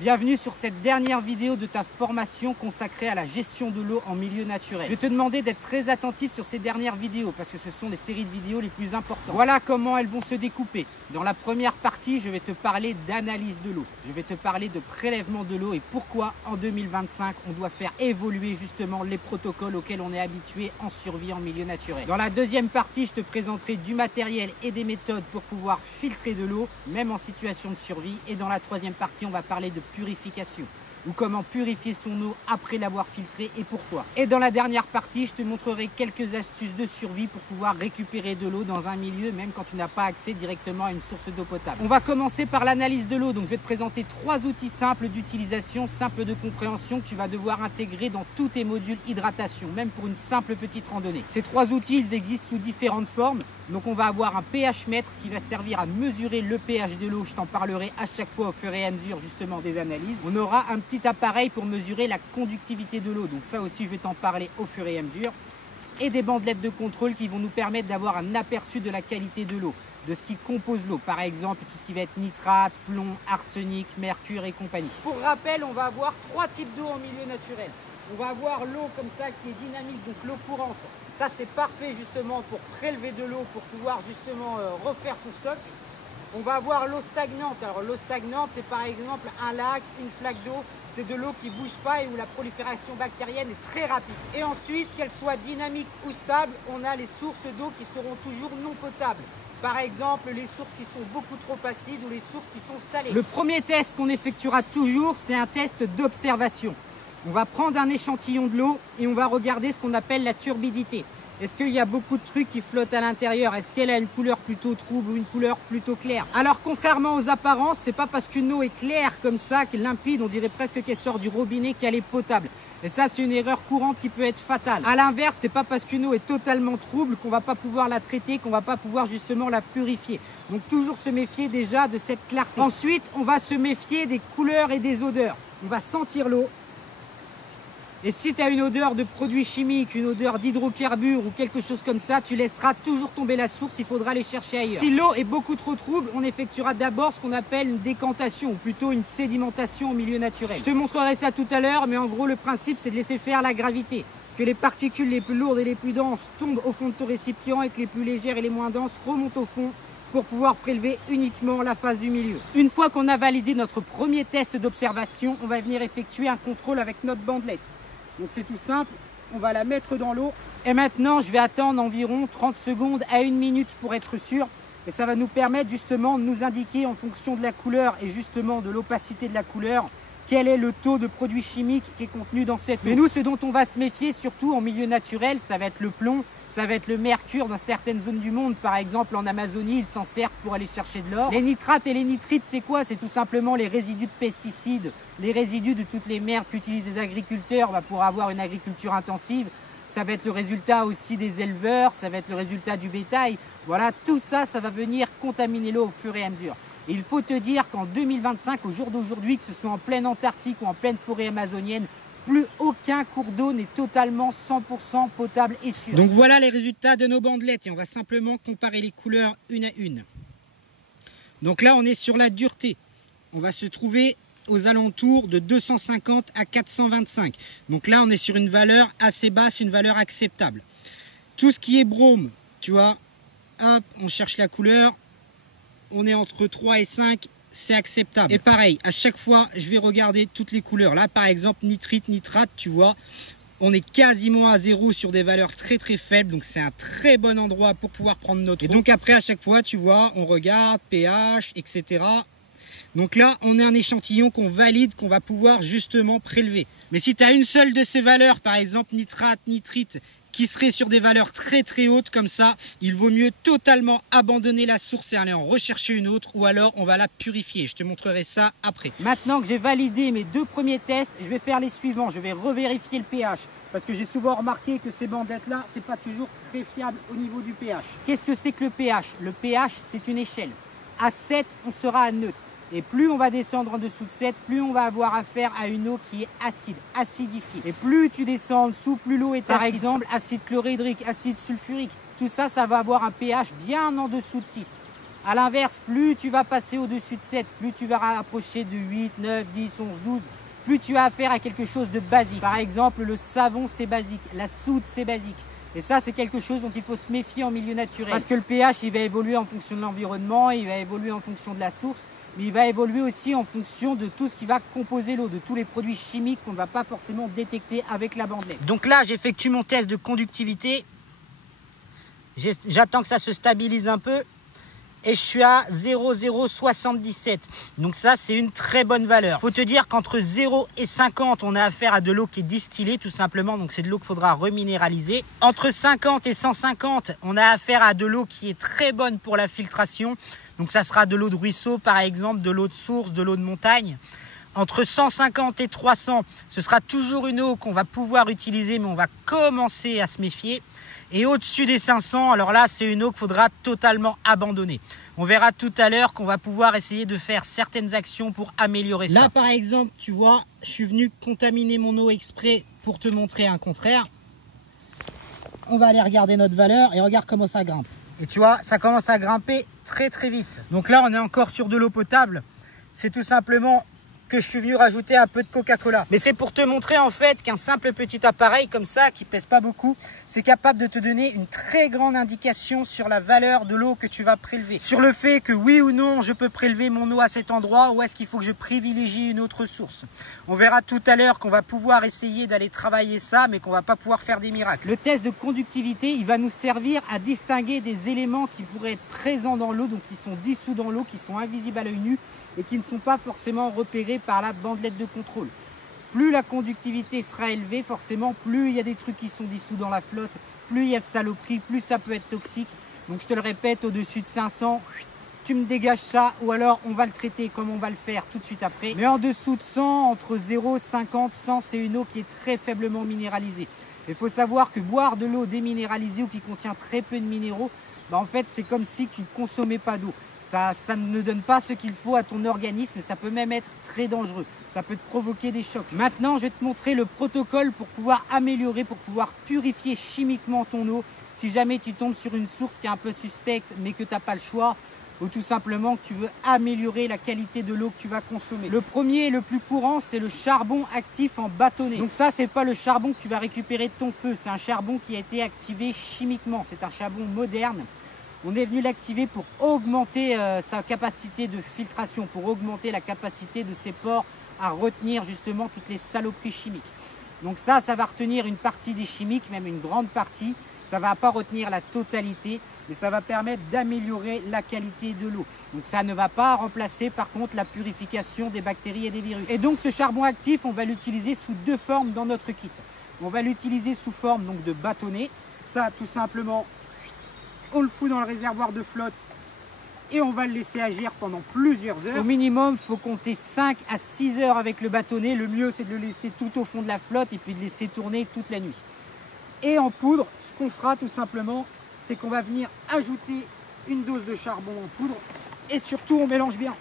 Bienvenue sur cette dernière vidéo de ta formation consacrée à la gestion de l'eau en milieu naturel. Je vais te demander d'être très attentif sur ces dernières vidéos parce que ce sont les séries de vidéos les plus importantes. Voilà comment elles vont se découper. Dans la première partie, je vais te parler d'analyse de l'eau. Je vais te parler de prélèvement de l'eau et pourquoi en 2025, on doit faire évoluer justement les protocoles auxquels on est habitué en survie en milieu naturel. Dans la deuxième partie, je te présenterai du matériel et des méthodes pour pouvoir filtrer de l'eau, même en situation de survie. Et dans la troisième partie, on va parler de purification ou comment purifier son eau après l'avoir filtrée et pourquoi. Et dans la dernière partie, je te montrerai quelques astuces de survie pour pouvoir récupérer de l'eau dans un milieu même quand tu n'as pas accès directement à une source d'eau potable. On va commencer par l'analyse de l'eau. Donc je vais te présenter 3 outils simples d'utilisation, simples de compréhension que tu vas devoir intégrer dans tous tes modules hydratation, même pour une simple petite randonnée. Ces 3 outils, ils existent sous différentes formes. Donc on va avoir un pH mètre qui va servir à mesurer le pH de l'eau. Je t'en parlerai à chaque fois au fur et à mesure justement des analyses. On aura un petit appareil pour mesurer la conductivité de l'eau. Donc ça aussi je vais t'en parler au fur et à mesure. Et des bandelettes de contrôle qui vont nous permettre d'avoir un aperçu de la qualité de l'eau, de ce qui compose l'eau. Par exemple tout ce qui va être nitrate, plomb, arsenic, mercure et compagnie. Pour rappel, on va avoir 3 types d'eau en milieu naturel. On va avoir l'eau comme ça qui est dynamique, donc l'eau courante. Ça c'est parfait justement pour prélever de l'eau, pour pouvoir justement refaire son stock. On va avoir l'eau stagnante. Alors l'eau stagnante, c'est par exemple un lac, une flaque d'eau. C'est de l'eau qui ne bouge pas et où la prolifération bactérienne est très rapide. Et ensuite, qu'elle soit dynamique ou stable, on a les sources d'eau qui seront toujours non potables. Par exemple, les sources qui sont beaucoup trop acides ou les sources qui sont salées. Le premier test qu'on effectuera toujours, c'est un test d'observation. On va prendre un échantillon de l'eau et on va regarder ce qu'on appelle la turbidité. Est-ce qu'il y a beaucoup de trucs qui flottent à l'intérieur? Est-ce qu'elle a une couleur plutôt trouble ou une couleur plutôt claire? Alors contrairement aux apparences, c'est pas parce qu'une eau est claire comme ça, qu'elle est limpide, on dirait presque qu'elle sort du robinet qu'elle est potable. Et ça, c'est une erreur courante qui peut être fatale. À l'inverse, c'est pas parce qu'une eau est totalement trouble qu'on va pas pouvoir la traiter, qu'on va pas pouvoir justement la purifier. Donc toujours se méfier déjà de cette clarté. Ensuite, on va se méfier des couleurs et des odeurs. On va sentir l'eau. Et si tu as une odeur de produits chimiques, une odeur d'hydrocarbures ou quelque chose comme ça, tu laisseras toujours tomber la source, il faudra aller chercher ailleurs. Si l'eau est beaucoup trop trouble, on effectuera d'abord ce qu'on appelle une décantation ou plutôt une sédimentation au milieu naturel. Je te montrerai ça tout à l'heure, mais en gros le principe c'est de laisser faire la gravité. Que les particules les plus lourdes et les plus denses tombent au fond de ton récipient et que les plus légères et les moins denses remontent au fond pour pouvoir prélever uniquement la face du milieu. Une fois qu'on a validé notre premier test d'observation, on va venir effectuer un contrôle avec notre bandelette. Donc c'est tout simple, on va la mettre dans l'eau. Et maintenant, je vais attendre environ 30 secondes à 1 minute pour être sûr. Et ça va nous permettre justement de nous indiquer en fonction de la couleur et justement de l'opacité de la couleur, quel est le taux de produits chimiques qui est contenu dans cette eau. Mais nous, ce dont on va se méfier, surtout en milieu naturel, ça va être le plomb, ça va être le mercure dans certaines zones du monde. Par exemple, en Amazonie, ils s'en servent pour aller chercher de l'or. Les nitrates et les nitrites, c'est quoi? C'est tout simplement les résidus de pesticides, les résidus de toutes les merdes qu'utilisent les agriculteurs pour avoir une agriculture intensive. Ça va être le résultat aussi des éleveurs, ça va être le résultat du bétail. Voilà, tout ça, ça va venir contaminer l'eau au fur et à mesure. Et il faut te dire qu'en 2025, au jour d'aujourd'hui, que ce soit en pleine Antarctique ou en pleine forêt amazonienne, plus aucun cours d'eau n'est totalement 100% potable et sûr. Donc voilà les résultats de nos bandelettes et on va simplement comparer les couleurs une à une. Donc là on est sur la dureté. On va se trouver aux alentours de 250 à 425. Donc là on est sur une valeur assez basse, une valeur acceptable. Tout ce qui est brome, tu vois, hop, on cherche la couleur, on est entre 3 et 5. C'est acceptable. Et pareil, à chaque fois, je vais regarder toutes les couleurs. Là, par exemple, nitrite, nitrate, tu vois, on est quasiment à 0 sur des valeurs très très faibles. Donc, c'est un très bon endroit pour pouvoir prendre notre eau. Et donc, après, à chaque fois, tu vois, on regarde pH, etc. Donc là, on a un échantillon qu'on valide, qu'on va pouvoir justement prélever. Mais si tu as une seule de ces valeurs, par exemple, nitrate, nitrite, qui serait sur des valeurs très très hautes comme ça, il vaut mieux totalement abandonner la source et aller en rechercher une autre ou alors on va la purifier. Je te montrerai ça après. Maintenant que j'ai validé mes 2 premiers tests, je vais faire les suivants. Je vais revérifier le pH parce que j'ai souvent remarqué que ces bandelettes là, c'est pas toujours très fiable au niveau du pH. Qu'est-ce que c'est que le pH? Le pH, c'est une échelle. À 7, on sera à neutre. Et plus on va descendre en dessous de 7, plus on va avoir affaire à une eau qui est acide, acidifiée. Et plus tu descends en dessous, plus l'eau est acide. Par exemple, acide chlorhydrique, acide sulfurique. Tout ça, ça va avoir un pH bien en dessous de 6. A l'inverse, plus tu vas passer au-dessus de 7, plus tu vas rapprocher de 8, 9, 10, 11, 12, plus tu as affaire à quelque chose de basique. Par exemple, le savon, c'est basique, la soude, c'est basique. Et ça, c'est quelque chose dont il faut se méfier en milieu naturel. Parce que le pH, il va évoluer en fonction de l'environnement, il va évoluer en fonction de la source, mais il va évoluer aussi en fonction de tout ce qui va composer l'eau, de tous les produits chimiques qu'on ne va pas forcément détecter avec la bandelette. Donc là, j'effectue mon test de conductivité. J'attends que ça se stabilise un peu. Et je suis à 0,077. Donc ça, c'est une très bonne valeur. Faut te dire qu'entre 0 et 50, on a affaire à de l'eau qui est distillée, tout simplement. Donc c'est de l'eau qu'il faudra reminéraliser. Entre 50 et 150, on a affaire à de l'eau qui est très bonne pour la filtration. Donc ça sera de l'eau de ruisseau, par exemple, de l'eau de source, de l'eau de montagne. Entre 150 et 300, ce sera toujours une eau qu'on va pouvoir utiliser, mais on va commencer à se méfier. Et au-dessus des 500, alors là, c'est une eau qu'il faudra totalement abandonner. On verra tout à l'heure qu'on va pouvoir essayer de faire certaines actions pour améliorer ça. Là, par exemple, tu vois, je suis venu contaminer mon eau exprès pour te montrer un contraire. On va aller regarder notre valeur et regarde comment ça grimpe. Et tu vois, ça commence à grimper très très vite. Donc là, on est encore sur de l'eau potable. C'est tout simplement que je suis venu rajouter un peu de Coca-Cola. Mais c'est pour te montrer en fait qu'un simple petit appareil comme ça, qui pèse pas beaucoup, c'est capable de te donner une très grande indication sur la valeur de l'eau que tu vas prélever. Sur le fait que oui ou non, je peux prélever mon eau à cet endroit, ou est-ce qu'il faut que je privilégie une autre source. On verra tout à l'heure qu'on va pouvoir essayer d'aller travailler ça, mais qu'on va pas pouvoir faire des miracles. Le test de conductivité, il va nous servir à distinguer des éléments qui pourraient être présents dans l'eau, donc qui sont dissous dans l'eau, qui sont invisibles à l'œil nu, et qui ne sont pas forcément repérés par la bandelette de contrôle. Plus la conductivité sera élevée, forcément, plus il y a des trucs qui sont dissous dans la flotte, plus il y a de saloperies, plus ça peut être toxique. Donc je te le répète, au-dessus de 500, tu me dégages ça, ou alors on va le traiter comme on va le faire tout de suite après. Mais en dessous de 100, entre 0, 50, 100, c'est une eau qui est très faiblement minéralisée. Il faut savoir que boire de l'eau déminéralisée ou qui contient très peu de minéraux, en fait c'est comme si tu ne consommais pas d'eau. Ça ne donne pas ce qu'il faut à ton organisme, ça peut même être très dangereux. Ça peut te provoquer des chocs. Maintenant, je vais te montrer le protocole pour pouvoir améliorer, pour pouvoir purifier chimiquement ton eau. Si jamais tu tombes sur une source qui est un peu suspecte, mais que tu n'as pas le choix, ou tout simplement que tu veux améliorer la qualité de l'eau que tu vas consommer. Le premier et le plus courant, c'est le charbon actif en bâtonnet. Donc ça, c'est pas le charbon que tu vas récupérer de ton feu, c'est un charbon qui a été activé chimiquement. C'est un charbon moderne. On est venu l'activer pour augmenter sa capacité de filtration, pour augmenter la capacité de ses pores à retenir justement toutes les saloperies chimiques. Donc ça va retenir une partie des chimiques, même une grande partie. Ça ne va pas retenir la totalité, mais ça va permettre d'améliorer la qualité de l'eau. Donc ça ne va pas remplacer par contre la purification des bactéries et des virus. Et donc ce charbon actif, on va l'utiliser sous deux formes dans notre kit. On va l'utiliser sous forme donc de bâtonnet. Ça tout simplement, on le fout dans le réservoir de flotte et on va le laisser agir pendant plusieurs heures. Au minimum, il faut compter 5 à 6 heures avec le bâtonnet. Le mieux, c'est de le laisser tout au fond de la flotte et puis de laisser tourner toute la nuit. Et en poudre, ce qu'on fera tout simplement, c'est qu'on va venir ajouter une dose de charbon en poudre et surtout, on mélange bien.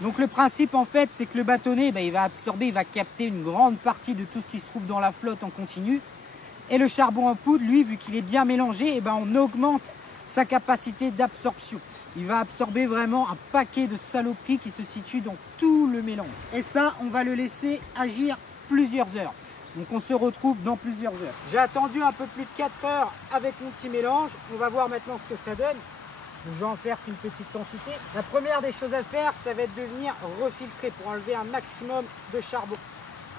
Donc le principe en fait, c'est que le bâtonnet, il va absorber, il va capter une grande partie de tout ce qui se trouve dans la flotte en continu. Et le charbon en poudre, lui, vu qu'il est bien mélangé, on augmente sa capacité d'absorption. Il va absorber vraiment un paquet de saloperies qui se situent dans tout le mélange. Et ça, on va le laisser agir plusieurs heures. Donc on se retrouve dans plusieurs heures. J'ai attendu un peu plus de 4 heures avec mon petit mélange. On va voir maintenant ce que ça donne. Donc je vais en faire qu'une petite quantité. La première des choses à faire, ça va être de venir refiltrer pour enlever un maximum de charbon.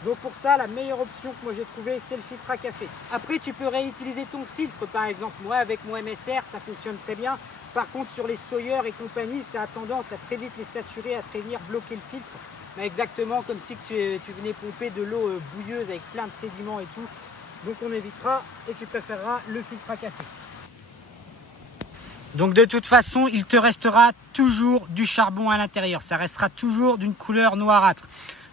Donc pour ça, la meilleure option que moi j'ai trouvée, c'est le filtre à café. Après, tu peux réutiliser ton filtre. Par exemple, moi avec mon MSR, ça fonctionne très bien. Par contre, sur les Sawyer et compagnie, ça a tendance à très vite les saturer, à très venir bloquer le filtre. Mais exactement comme si tu venais pomper de l'eau bouilleuse avec plein de sédiments et tout. Donc on évitera et tu préféreras le filtre à café. Donc de toute façon, il te restera toujours du charbon à l'intérieur. Ça restera toujours d'une couleur noirâtre.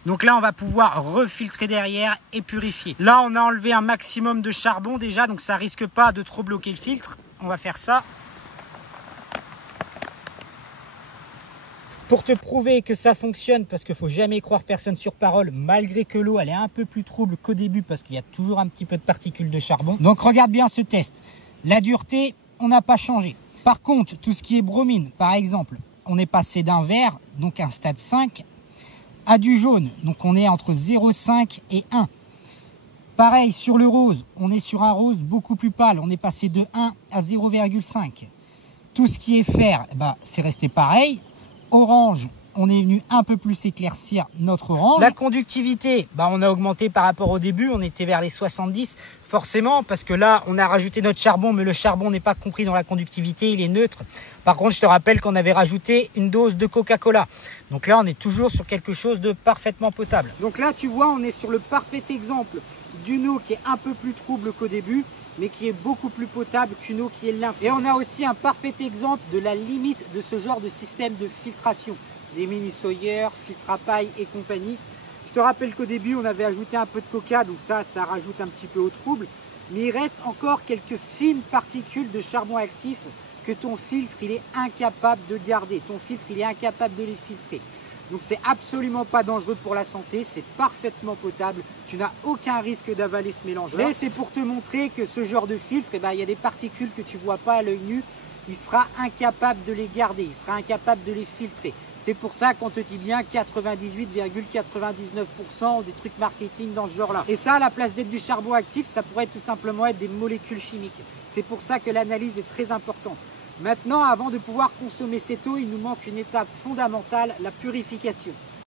Donc là, on va pouvoir refiltrer derrière et purifier. Là, on a enlevé un maximum de charbon déjà, donc ça risque pas de trop bloquer le filtre. On va faire ça. Pour te prouver que ça fonctionne, parce qu'il ne faut jamais croire personne sur parole, malgré que l'eau elle est un peu plus trouble qu'au début, parce qu'il y a toujours un petit peu de particules de charbon. Donc regarde bien ce test. La dureté, on n'a pas changé. Par contre, tout ce qui est bromine, par exemple, on est passé d'un vert, donc un stade 5, à du jaune, donc on est entre 0,5 et 1. Pareil sur le rose, on est sur un rose beaucoup plus pâle, on est passé de 1 à 0,5. Tout ce qui est fer, bah, c'est resté pareil. Orange, on est venu un peu plus éclaircir notre orange. La conductivité, bah, on a augmenté par rapport au début, on était vers les 70, forcément, parce que là, on a rajouté notre charbon, mais le charbon n'est pas compris dans la conductivité, il est neutre. Par contre, je te rappelle qu'on avait rajouté une dose de Coca-Cola. Donc là, on est toujours sur quelque chose de parfaitement potable. Donc là, tu vois, on est sur le parfait exemple d'une eau qui est un peu plus trouble qu'au début, mais qui est beaucoup plus potable qu'une eau qui est limpide. Et on a aussi un parfait exemple de la limite de ce genre de système de filtration. Des mini Sawyer, filtre à paille et compagnie. Je te rappelle qu'au début, on avait ajouté un peu de coca, donc ça rajoute un petit peu au trouble. Mais il reste encore quelques fines particules de charbon actif que ton filtre, il est incapable de garder. Ton filtre, il est incapable de les filtrer. Donc c'est absolument pas dangereux pour la santé, c'est parfaitement potable, tu n'as aucun risque d'avaler ce mélange. Mais c'est pour te montrer que ce genre de filtre, eh ben, il y a des particules que tu ne vois pas à l'œil nu, il sera incapable de les garder, il sera incapable de les filtrer. C'est pour ça qu'on te dit bien 98,99% des trucs marketing dans ce genre-là. Et ça, à la place d'être du charbon actif, ça pourrait tout simplement être des molécules chimiques. C'est pour ça que l'analyse est très importante. Maintenant, avant de pouvoir consommer cette eau, il nous manque une étape fondamentale, la purification.